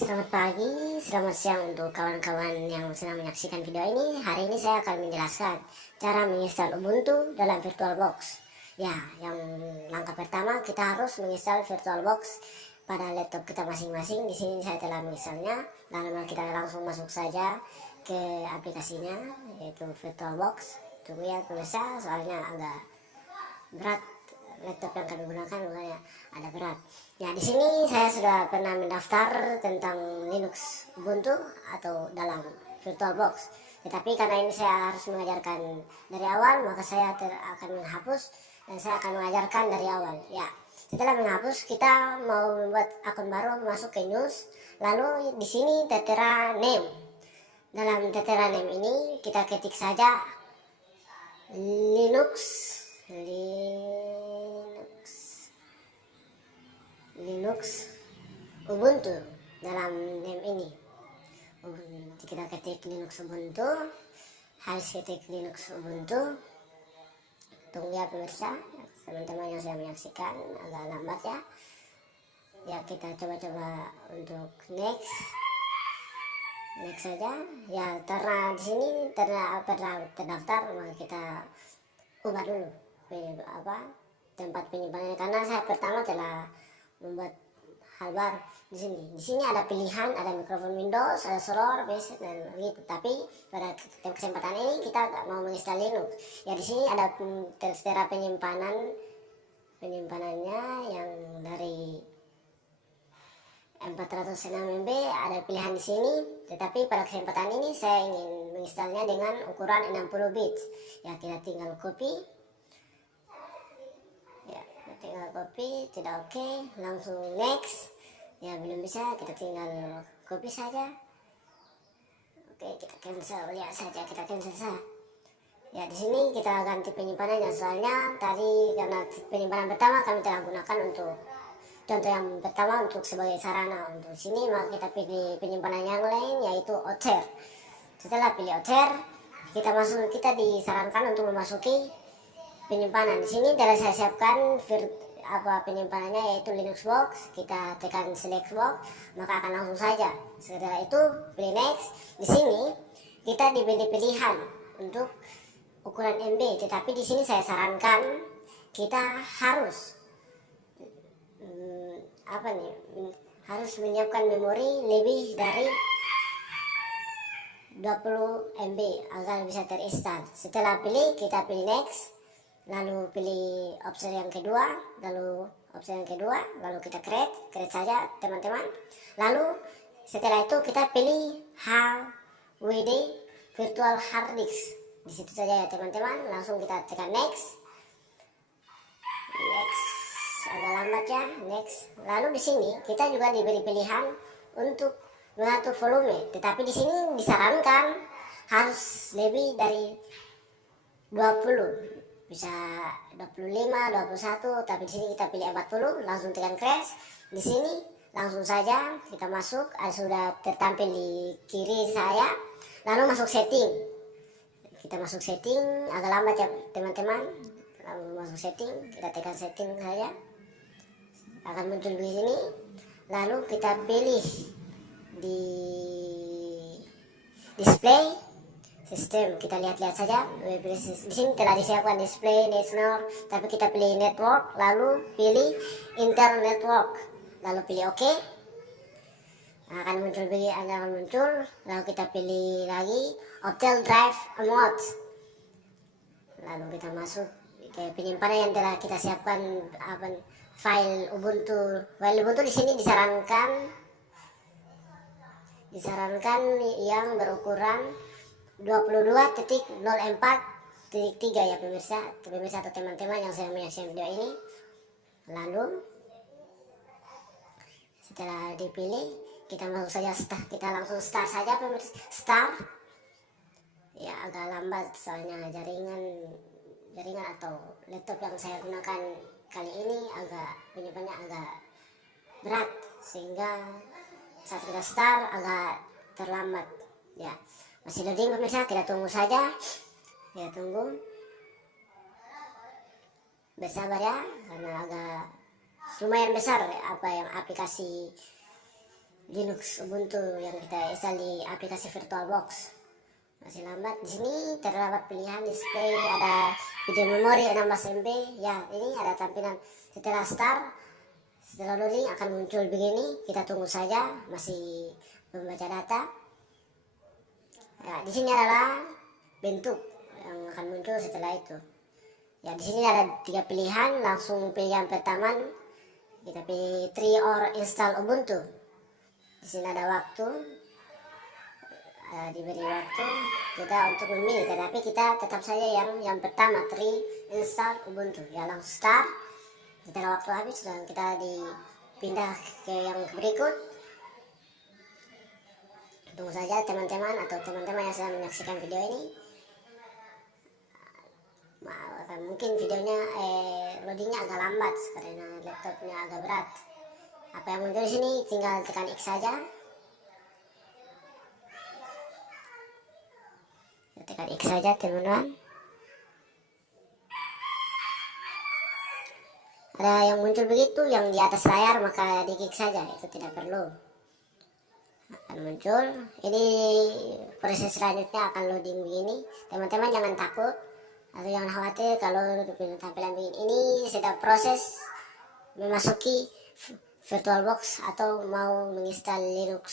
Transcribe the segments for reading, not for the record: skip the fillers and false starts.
Selamat pagi, selamat siang untuk kawan-kawan yang sedang menyaksikan video ini. Hari ini saya akan menjelaskan cara menginstal Ubuntu dalam VirtualBox. Ya, yang langkah pertama kita harus menginstal VirtualBox pada laptop kita masing-masing. Di sini saya telah menginstalnya. Lalu kita langsung masuk saja ke aplikasinya, yaitu VirtualBox. Tunggu ya pemirsa, soalnya agak berat laptop yang kami gunakan, makanya ada berat. Ya, di sini saya sudah pernah mendaftar tentang Linux Ubuntu atau dalam VirtualBox. Tetapi karena ini saya harus mengajarkan dari awal, maka saya akan menghapus dan saya akan mengajarkan dari awal. Ya, setelah menghapus kita mau membuat akun baru, masuk ke news. Lalu di sini tertera name. Dalam tertera name ini kita ketik saja Linux Ubuntu dalam name ini. Kita ketik Linux Ubuntu, harus ketik Linux Ubuntu. Tunggu ya pemirsa, teman-teman yang sudah menyaksikan, agak lambat ya. Ya, kita coba-coba untuk next saja. Ya, karena di sini terdaftar, maka kita ubah dulu tempat penyimpanannya, karena saya pertama telah membuat hal baru di sini. Di sini ada pilihan, ada mikrofon Windows, ada server, basic dan gitu. Tapi pada kesempatan ini kita mau menginstal Linux. Ya, di sini ada tertera penyimpanannya yang dari 406 MB, ada pilihan di sini. Tetapi pada kesempatan ini saya ingin menginstalnya dengan ukuran 60 bits. Ya, kita tinggal copy. Ya, kita tinggal copy, tidak oke, langsung next. Ya, belum bisa, kita tinggal copy saja. Oke, kita cancel ya saja, kita cancel saja. Ya, di sini kita ganti penyimpanannya, soalnya tadi karena penyimpanan pertama kami telah gunakan untuk contoh yang pertama untuk sebagai sarana untuk sini, maka kita pilih penyimpanan yang lain, yaitu Otter. Setelah pilih Otter, kita disarankan untuk memasuki penyimpanan. Di sini telah saya siapkan penyimpanannya, yaitu Linux Box. Kita tekan select box, maka akan langsung saja. Setelah itu pilih next. Di sini kita diberi pilihan untuk ukuran MB, tetapi di sini saya sarankan kita harus harus menyiapkan memori lebih dari 20 MB agar bisa terinstall. Setelah kita pilih next, lalu pilih opsi yang kedua, lalu kita create saja teman-teman. Lalu setelah itu kita pilih HWD virtual hard disk. Di situ saja ya teman-teman, langsung kita tekan next, agak lambat ya, next. Lalu di sini kita juga diberi pilihan untuk mengatur volume, tetapi di sini disarankan harus lebih dari 20, bisa 25, 21, tapi di sini kita pilih 40, langsung tekan crash. Di sini langsung saja kita masuk, sudah tertampil di kiri saya. Lalu masuk setting, kita masuk setting, agak lambat ya teman-teman. Lalu masuk setting, kita tekan setting saja, akan muncul di sini. Lalu kita pilih di display sistem, kita lihat-lihat saja. Di sini telah disiapkan display network, tapi kita pilih network, lalu pilih Intel network, lalu pilih OK. Akan muncul lalu kita pilih lagi Optel Drive Mode, lalu kita masuk ke penyimpanan yang telah kita siapkan. File Ubuntu di sini disarankan yang berukuran 22.04.3 ya pemirsa atau teman-teman yang sedang menyaksikan video ini. Lalu setelah dipilih, kita masuk saja kita langsung start saja pemirsa. Start ya, agak lambat soalnya jaringan atau laptop yang saya gunakan kali ini penyimpanannya agak berat, sehingga saat kita start agak terlambat ya. Masih loading pemirsa, kita tunggu saja ya, tunggu, bersabar ya, karena agak lumayan besar aplikasi Linux Ubuntu yang kita install di aplikasi VirtualBox. Masih lambat. Di sini terdapat pilihan display, ada video memori 16 MB. Ya, ini ada tampilan setelah start. Setelah loading akan muncul begini. Kita tunggu saja, masih membaca data. Ya, di sini adalah bentuk yang akan muncul setelah itu. Ya, di sini ada 3 pilihan. Langsung pilih yang pertama. Kita pilih 3 or install Ubuntu. Di sini ada waktu. Diberi waktu kita untuk memilih, tetapi kita tetap saja yang pertama, 3 install Ubuntu. Ya, langsung start. Setelah waktu habis dan kita dipindah ke yang berikut. Tunggu saja teman-teman atau teman-teman yang sedang menyaksikan video ini. Mungkin videonya loadingnya agak lambat karena laptopnya agak berat. Apa yang muncul di sini tinggal tekan X saja. Tekan X saja teman-teman. Ada yang muncul begitu, yang di atas layar maka di-klik saja, itu tidak perlu. Akan muncul. Ini proses selanjutnya akan loading begini. Teman-teman jangan takut atau jangan khawatir kalau tampilan begini. Ini sedang proses memasuki VirtualBox atau mau menginstal Linux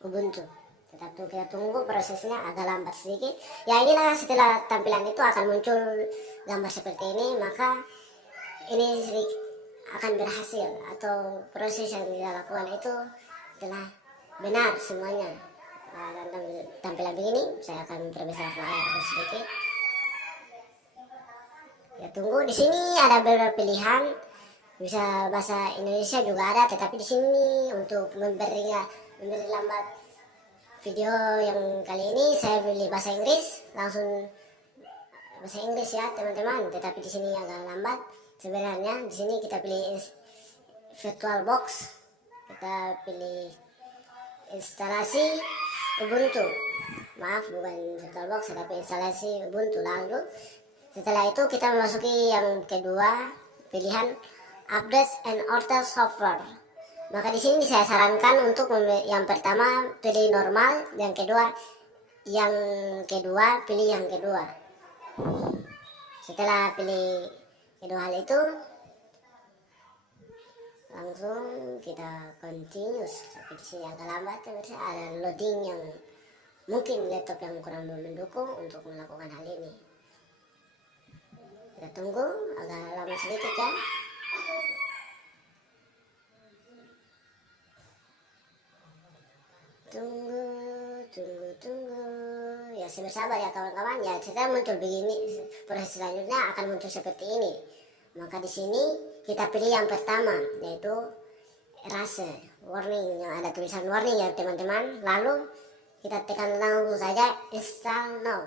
Ubuntu. Tetap kita tunggu, prosesnya agak lambat sedikit. Ya, inilah setelah tampilan itu akan muncul gambar seperti ini, maka ini sedikit akan berhasil atau proses yang kita lakukan itu telah benar semuanya. Dan tampilan begini, saya akan perbesar layar sedikit. Ya, tunggu. Di sini ada beberapa pilihan, bisa bahasa Indonesia juga ada, tetapi di sini untuk memberi lambat video yang kali ini saya pilih bahasa Inggris, langsung bahasa Inggris ya teman-teman. Tetapi di sini agak lambat. Sebenarnya di sini kita pilih VirtualBox, kita pilih instalasi Ubuntu. Maaf, bukan VirtualBox, tapi instalasi Ubuntu. Lalu setelah itu kita memasuki yang kedua, pilihan Update and Alter Software. Maka di sini saya sarankan untuk yang pertama pilih normal, yang kedua pilih yang kedua. Setelah pilih kedua hal itu, langsung kita continue. Tapi di sini agak lambat, ada loading yang mungkin laptop yang kurang mendukung untuk melakukan hal ini. Kita tunggu agak lama sedikit ya. Tunggu. Ya, bersabar ya kawan-kawan. Ya, setelah muncul begini, proses selanjutnya akan muncul seperti ini. Maka di sini kita pilih yang pertama, yaitu erase warning, yang ada tulisan warning ya teman-teman. Lalu kita tekan langsung saja install now.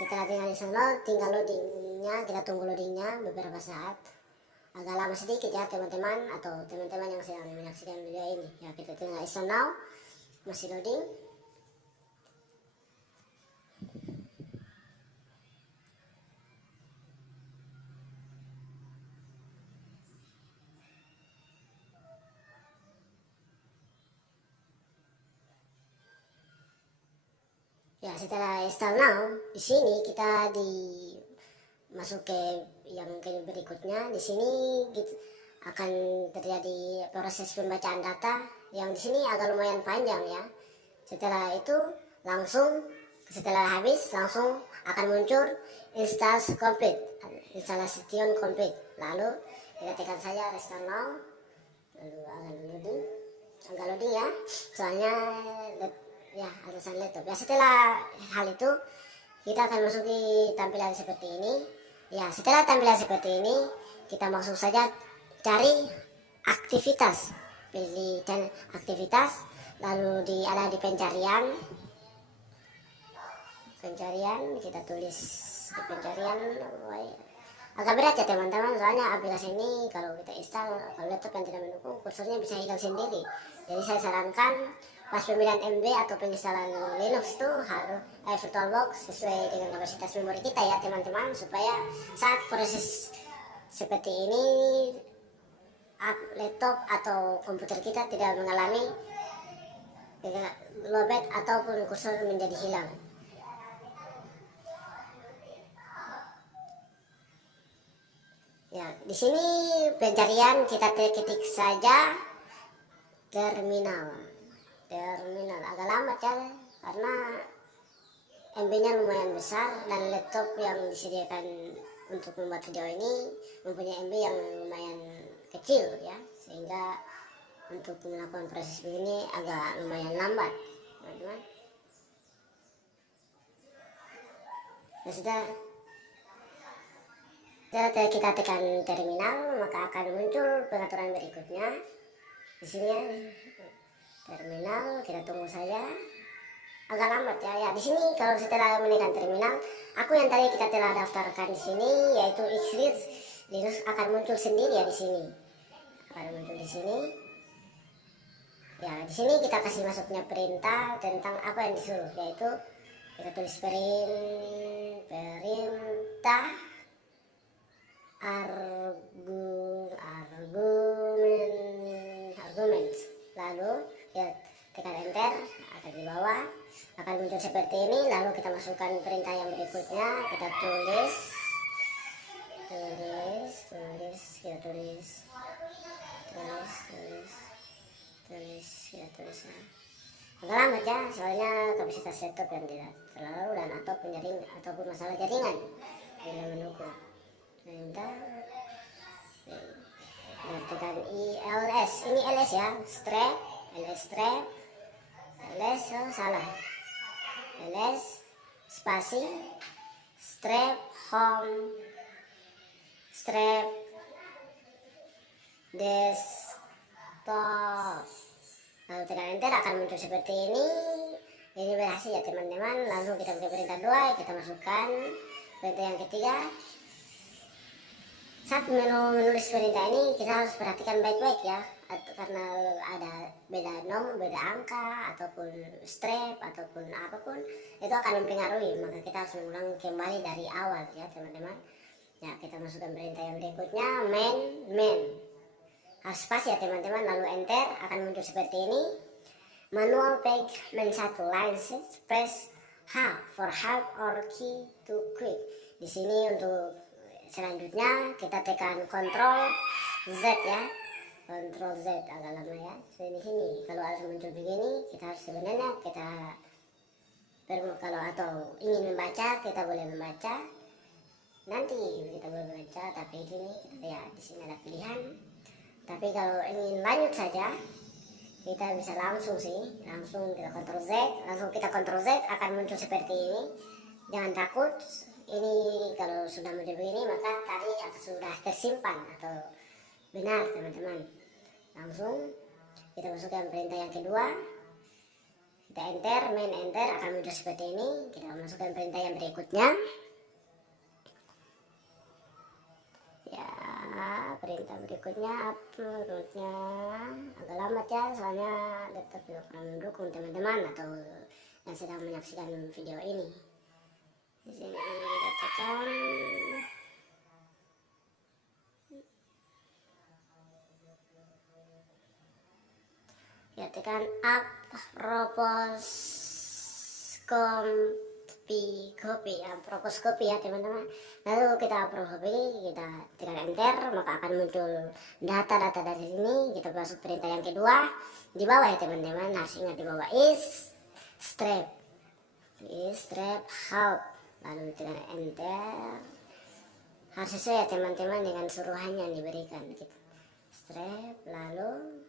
Setelah install now, tinggal loadingnya. Kita tunggu loadingnya beberapa saat. Agak lama sedikit ya teman-teman atau teman-teman yang sedang menyaksikan video ini. Ya, kita tinggal install now, masih loading. Ya, setelah install now, di sini kita masuk ke yang berikutnya. Di sini akan terjadi proses pembacaan data yang di sini agak lumayan panjang ya. Setelah itu setelah habis langsung akan muncul install complete, installation complete. Lalu kita tekan saja restart now. Lalu agak loading ya, soalnya ya atasan laptop. Ya, setelah hal itu kita akan masuki tampilan seperti ini. Ya, setelah tampilan seperti ini, kita langsung saja cari aktivitas. Pilih aktivitas, lalu ada di pencarian, kita tulis di pencarian. Agak berat ya teman-teman, soalnya aplikasi ini kalau kita install, kalau laptop yang tidak mendukung, kursornya bisa hilang sendiri. Jadi saya sarankan pas pemilihan MB atau penginstalan Linux itu harus VirtualBox sesuai dengan kapasitas memori kita ya teman-teman, supaya saat proses seperti ini laptop atau komputer kita tidak mengalami lowbat ataupun kursor menjadi hilang. Ya, di sini pencarian kita ketik saja terminal. Terminal agak lambat ya, karena MB-nya lumayan besar dan laptop yang disediakan untuk membuat video ini mempunyai MB yang lumayan kecil ya, sehingga untuk melakukan proses begini agak lumayan lambat, teman-teman. Ya sudah, setelah kita tekan terminal, maka akan muncul pengaturan berikutnya. Di sini ya, terminal, kita tunggu saja. Agak lambat ya. Ya, di sini kalau setelah menekan terminal, aku yang tadi kita telah daftarkan di sini yaitu Linux akan muncul sendiri ya di sini. Akan muncul di sini. Ya, di sini kita kasih masuknya perintah tentang apa yang disuruh, yaitu kita tulis perintah argumen, lalu ya tekan enter, akan di bawah akan muncul seperti ini. Lalu kita masukkan perintah yang berikutnya, kita tulis ya. Agak lambat ya, soalnya kapasitas laptop yang tidak terlalu dan atau penyaring ataupun masalah jaringan yang mendukung. Perintah tekan ILS, ini LS ya, strap, salah, LS spasi strap home strap desktop, lalu tekan enter, akan muncul seperti ini. Ini berhasil ya teman-teman. Lalu kita buka perintah 2, kita masukkan perintah yang ketiga. Saat menulis perintah ini kita harus perhatikan baik-baik ya, karena ada beda nomor, beda angka, ataupun strap, ataupun apapun, itu akan mempengaruhi. Maka kita harus mengulang kembali dari awal ya teman-teman. Ya, kita masukkan perintah yang berikutnya, main. Harus pas ya teman-teman, lalu enter, akan muncul seperti ini. Manual page main 1 line 6, press H for help or key to quick. Di sini untuk selanjutnya kita tekan Ctrl Z ya, Ctrl Z, agak lama ya. Di sini kalau harus muncul begini, kita harus sebenarnya kalau atau ingin membaca, kita boleh membaca. Nanti kita boleh membaca, tapi ini kita lihat di sini ada pilihan. Tapi kalau ingin lanjut saja, kita bisa langsung kita Ctrl Z, akan muncul seperti ini. Jangan takut, ini kalau sudah muncul begini maka tadi sudah tersimpan atau benar teman-teman. Langsung kita masukkan perintah yang kedua, kita enter, main enter, akan muncul seperti ini. Kita masukkan perintah yang berikutnya. Ya, perintah berikutnya uploadnya agak lambat ya, soalnya laptop tidak pernah mendukung teman-teman atau yang sedang menyaksikan video ini. Di sini kita tekan ya, tekan up copy ya, proposkopi ya teman-teman. Lalu kita proposkopi, kita tekan enter, maka akan muncul data-data dari sini. Kita masuk perintah yang kedua di bawah ya teman-teman, harus ingat di bawah is strap help, lalu tekan enter. Harus sesuai ya teman-teman dengan suruhan yang diberikan. Kita strap, lalu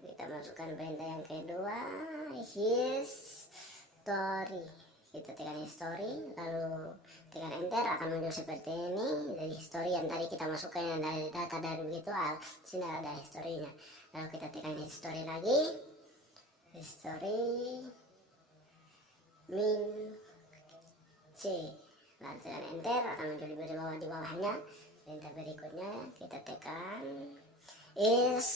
kita masukkan perintah yang kedua, history. Kita tekan history, lalu tekan enter, akan muncul seperti ini. Dari history yang tadi kita masukkan yang dari data dan begitu, sini ada historinya. Lalu kita tekan history lagi, history min C, lalu tekan enter, akan muncul di bawahnya. Perintah berikutnya kita tekan is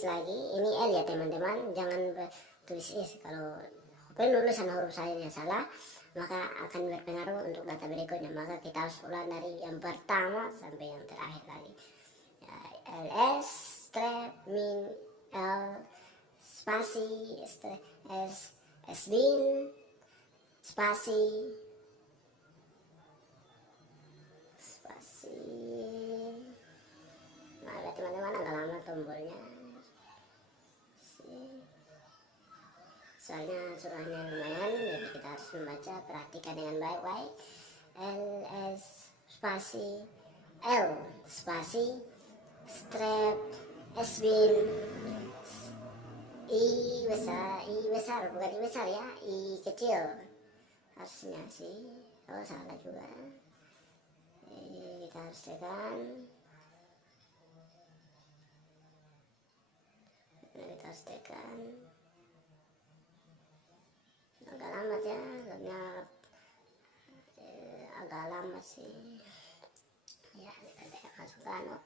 lagi, ini L ya teman-teman, jangan tulis is. Kalau penulisan huruf saya salah, maka akan berpengaruh untuk data berikutnya. Maka kita harus ulang dari yang pertama sampai yang terakhir lagi. Ya, ls strep min l spasi sbin spasi nah teman-teman, agak lama tombolnya soalnya suruhannya lumayan, jadi kita harus membaca. Perhatikan dengan baik-baik. ls spasi l spasi strep sbin i besar bukan i besar ya, i kecil harusnya sih. Oh salah juga, kita harus tekan, agak lambat ya, agak lambat sih ya. Kita masukkan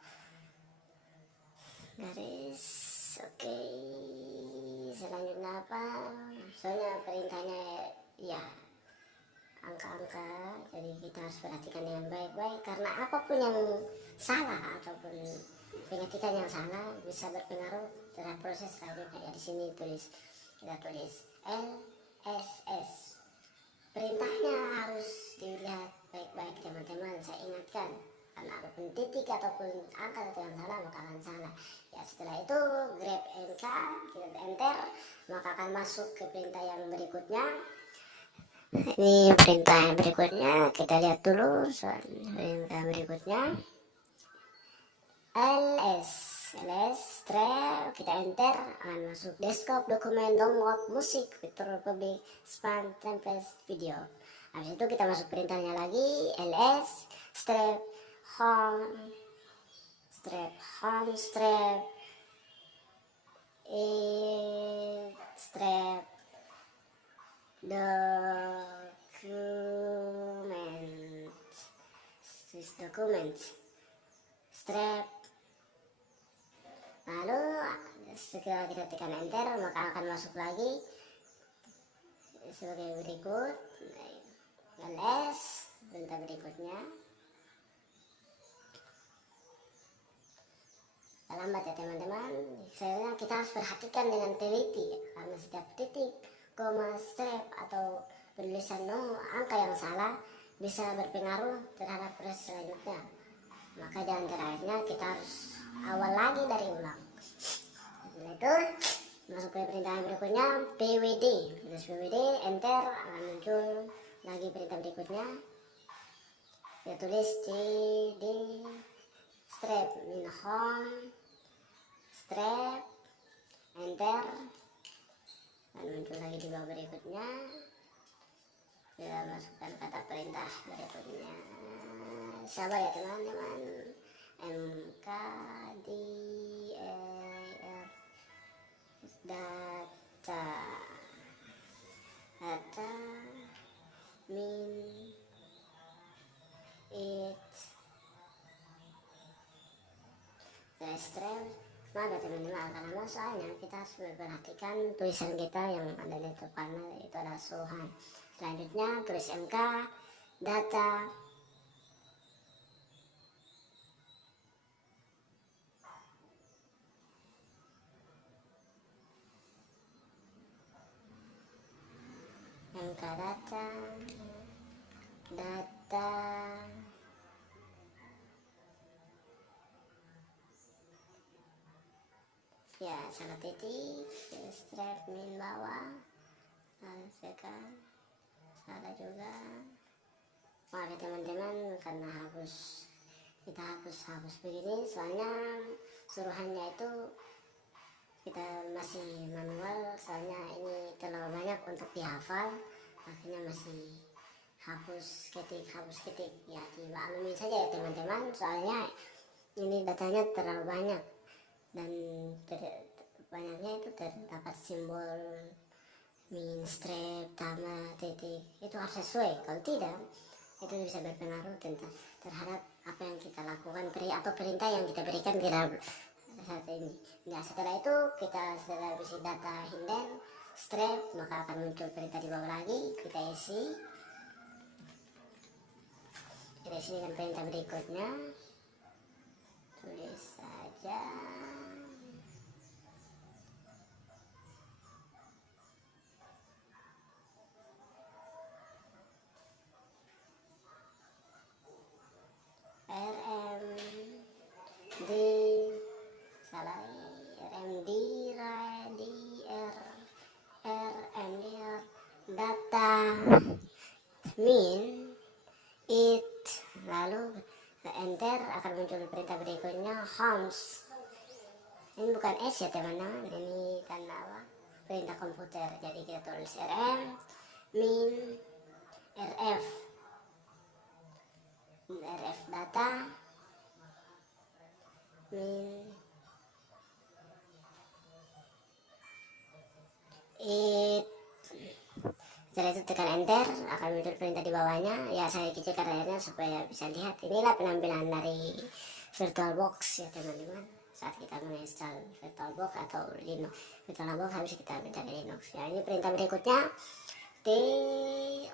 garis. Oke, selanjutnya apa? Soalnya perintahnya ya angka-angka, jadi kita harus perhatikan dengan baik-baik, karena apapun yang salah ataupun pengetikan yang salah bisa berpengaruh terhadap proses selanjutnya. Ya, di sini kita tulis LSS. Perintahnya harus dilihat baik-baik teman-teman. Saya ingatkan, karena apapun titik ataupun angka atau yang salah maka akan salah. Ya, setelah itu grab MK, kita enter, maka akan masuk ke perintah yang berikutnya. Ini perintah yang berikutnya, kita lihat dulu. Perintah berikutnya ls strep, kita enter, akan masuk desktop, dokumen, download, musik, Victor Republic, span, template, video. Habis itu kita masuk perintahnya lagi, ls strep home strep strep document strep. Lalu setelah kita tekan enter, maka akan masuk lagi sebagai berikut. ls perintah berikutnya lambat ya teman-teman. Sebenarnya kita harus perhatikan dengan teliti ya, karena setiap titik, koma, strep atau penulisan nomor angka yang salah bisa berpengaruh terhadap proses selanjutnya. Maka jalan terakhirnya kita harus awal lagi dari ulang. Setelah itu masuk ke perintah yang berikutnya, pwd. Terus pwd enter, akan muncul lagi perintah berikutnya. Kita tulis cd strep min home strep enter, dan muncul lagi di bawah berikutnya. Kita masukkan kata perintah berikutnya. Sabar ya teman-teman. mkdir data min it strep. Maka teman-teman agak lama soalnya kita harus memperhatikan tulisan kita yang ada di depan, itu adalah suruhan. Selanjutnya tulis mk data data ya, salah titik, strep min bawah, tekan, salah juga. Maaf ya teman-teman, karena kita hapus begini, soalnya suruhannya itu kita masih manual, soalnya ini terlalu banyak untuk dihafal, akhirnya masih hapus ketik ya, dimaklumin saja ya teman-teman, soalnya ini datanya terlalu banyak dan banyaknya itu terdapat simbol min strep tambah titik, itu harus sesuai. Kalau tidak, itu bisa berpengaruh terhadap apa yang kita lakukan atau perintah yang kita berikan terhadap saat ini. Nah, setelah itu kita setelah isi data hinden strep, maka akan muncul perintah di bawah lagi, kita isi Di sini kan perintah berikutnya, tulis saja RMD, salah, RMD data min it, lalu enter akan muncul perintah berikutnya homes. Ini bukan S ya teman-teman, ini tanda apa? Perintah komputer. Jadi kita tulis rm min rf data min it. Setelah itu tekan enter, akan muncul perintah di bawahnya. Ya, saya kecilkan layarnya supaya bisa lihat. Inilah penampilan dari VirtualBox ya teman-teman. Saat kita menginstal VirtualBox atau Linux, VirtualBox harus kita minta ke Linux. Ya, ini perintah berikutnya, TOUCH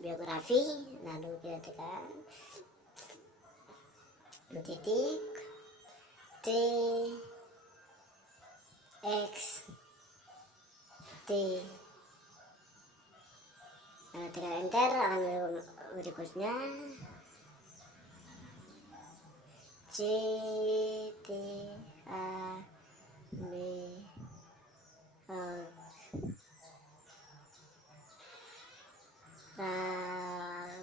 biografi, lalu kita tekan titik t x t, lalu tekan enter, akan berikutnya c t a b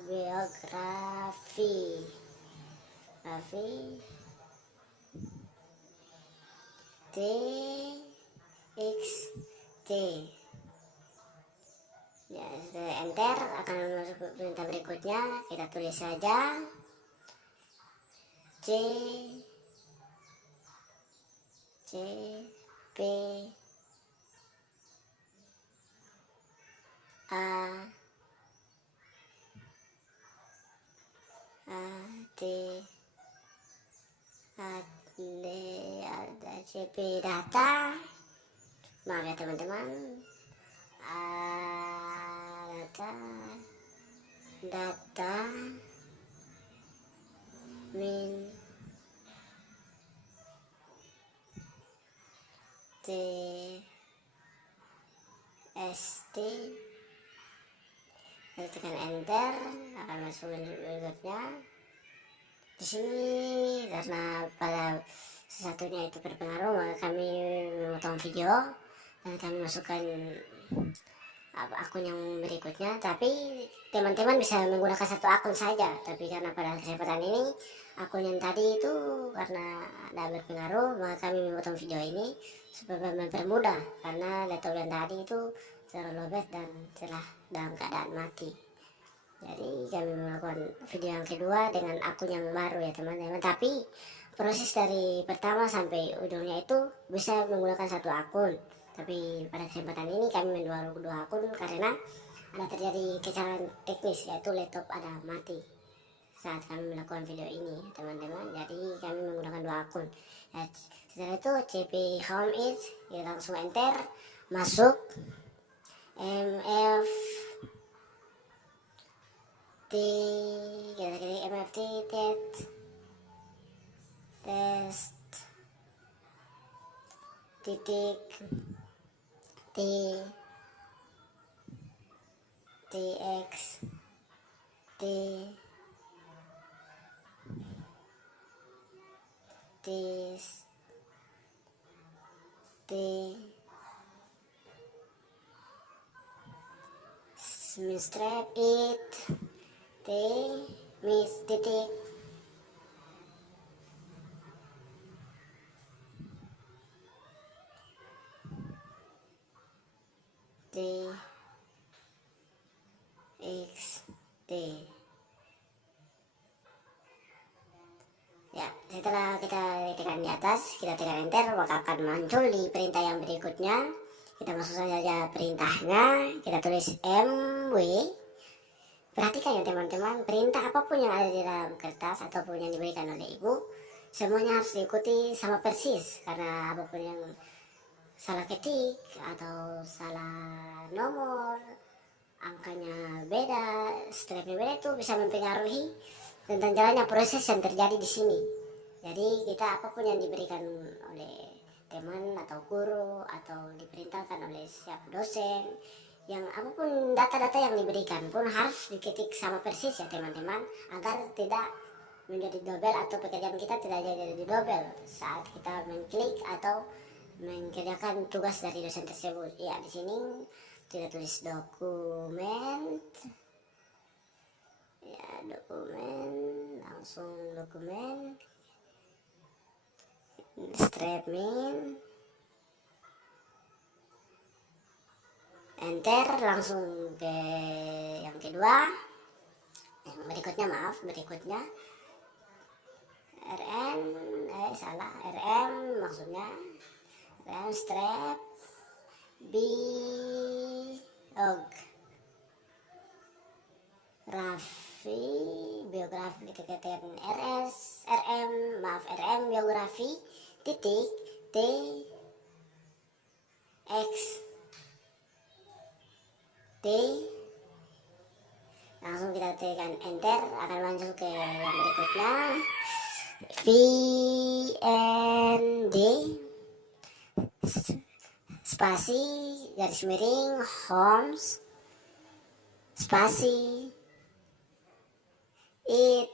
biografi t x t. Ya, setelah enter akan masuk perintah berikutnya. Kita tulis saja c p a d ada cp data, maaf ya teman-teman, data min tst, lalu tekan enter, akan masuk berikutnya. Di sini karena pada sesatunya itu berpengaruh, maka kami memotong video dan kami masukkan akun yang berikutnya. Tapi teman-teman bisa menggunakan satu akun saja, tapi karena pada kesempatan ini akun yang tadi itu karena ada berpengaruh, maka kami memotong video ini supaya mempermudah, karena laptop yang tadi itu terlalu lowbat dan telah dalam keadaan mati. Jadi kami melakukan video yang kedua dengan akun yang baru ya teman-teman. Tapi proses dari pertama sampai ujungnya itu bisa menggunakan satu akun. Tapi pada kesempatan ini kami menjual dua akun karena ada terjadi kesalahan teknis, yaitu laptop ada mati saat kami melakukan video ini teman-teman. Jadi kami menggunakan dua akun. Ya, setelah itu cp home it, ya langsung enter, masuk mf kita klik mft test titik t tx t t strap it t mis titik t x t. Ya, setelah kita tekan di atas, kita tekan enter, maka akan muncul di perintah yang berikutnya. Kita masuk saja perintahnya, kita tulis mw perhatikan ya teman-teman, perintah apapun yang ada di dalam kertas ataupun yang diberikan oleh ibu, semuanya harus diikuti sama persis, karena apapun yang salah ketik atau salah nomor, angkanya beda, stripnya beda, itu bisa mempengaruhi tentang jalannya proses yang terjadi di sini. Jadi kita apapun yang diberikan oleh teman atau guru atau diperintahkan oleh siap dosen, yang apapun data-data yang diberikan pun harus diketik sama persis ya teman-teman, agar tidak menjadi double atau pekerjaan kita tidak jadi double saat kita mengklik atau mengerjakan tugas dari dosen tersebut. Ya, di sini kita tulis dokumen, ya dokumen, langsung dokumen, strepmin, enter, langsung ke yang kedua, yang berikutnya, maaf, berikutnya RM, salah, RM maksudnya RM strep biografi kita katakan RM biografi titik T X T, langsung kita tekan enter, akan masuk ke yang berikutnya, VND spasi garis miring homes spasi it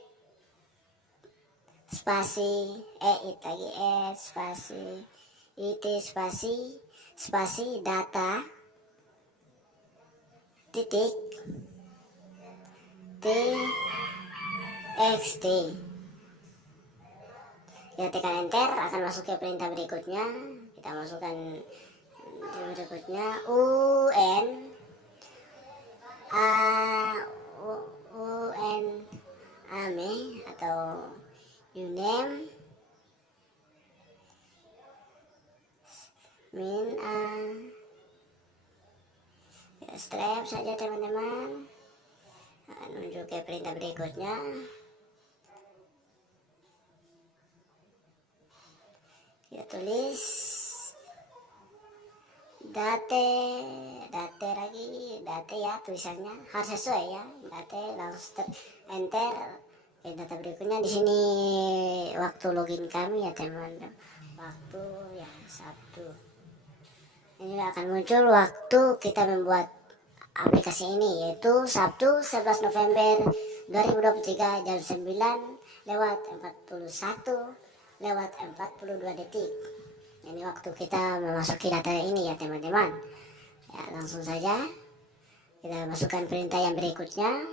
spasi it lagi spasi it spasi data titik txt. Kita tekan enter, akan masuk ke perintah berikutnya. Kita masukkan berikutnya UN AME atau UNAME min strap saja teman-teman. Menuju ke perintah berikutnya. Kita tulis date ya, tulisannya harus sesuai ya, date, langsung enter. Data berikutnya di sini waktu login kami ya teman-teman, waktu ya Sabtu. Ini akan muncul waktu kita membuat aplikasi ini, yaitu Sabtu 11 November 2023 jam 9:41:42 detik. Ini waktu kita memasuki data ini ya teman-teman. Ya, langsung saja kita masukkan perintah yang berikutnya.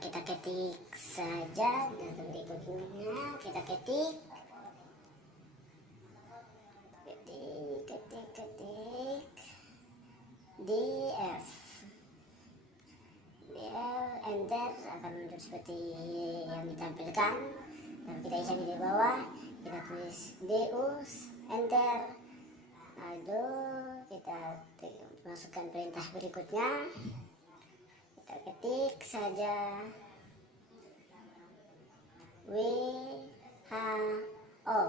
Kita ketik saja data berikutnya, kita ketik DF enter, akan muncul seperti yang ditampilkan, dan kita isi di bawah, kita tulis DUS enter. Lalu kita masukkan perintah berikutnya, kita ketik saja WHO,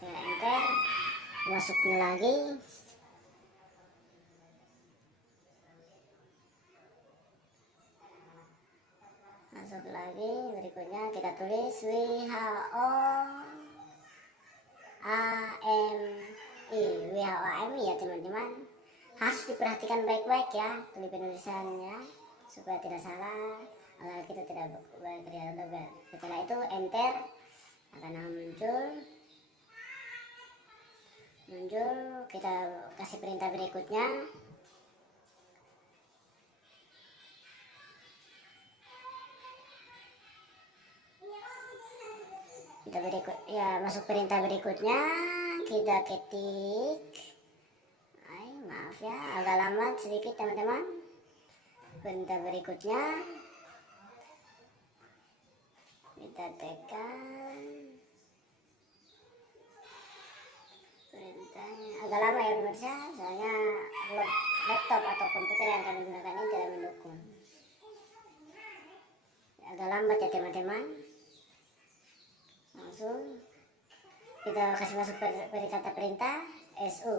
kita enter, masuknya lagi, masuk lagi, berikutnya kita tulis WHO AMI ya teman-teman. Harus diperhatikan baik-baik ya penulisannya supaya tidak salah, agar kita tidak berkeliaran double. Setelah itu enter, akan muncul, kita kasih perintah berikutnya. Kita masuk perintah berikutnya, kita ketik, maaf ya agak lambat sedikit teman-teman. Perintah berikutnya Kita tekan perintahnya. Agak lama ya pemirsa, soalnya laptop atau komputer yang kami gunakan ini tidak mendukung. Agak lambat ya teman-teman. Langsung kita kasih masuk kata perintah SU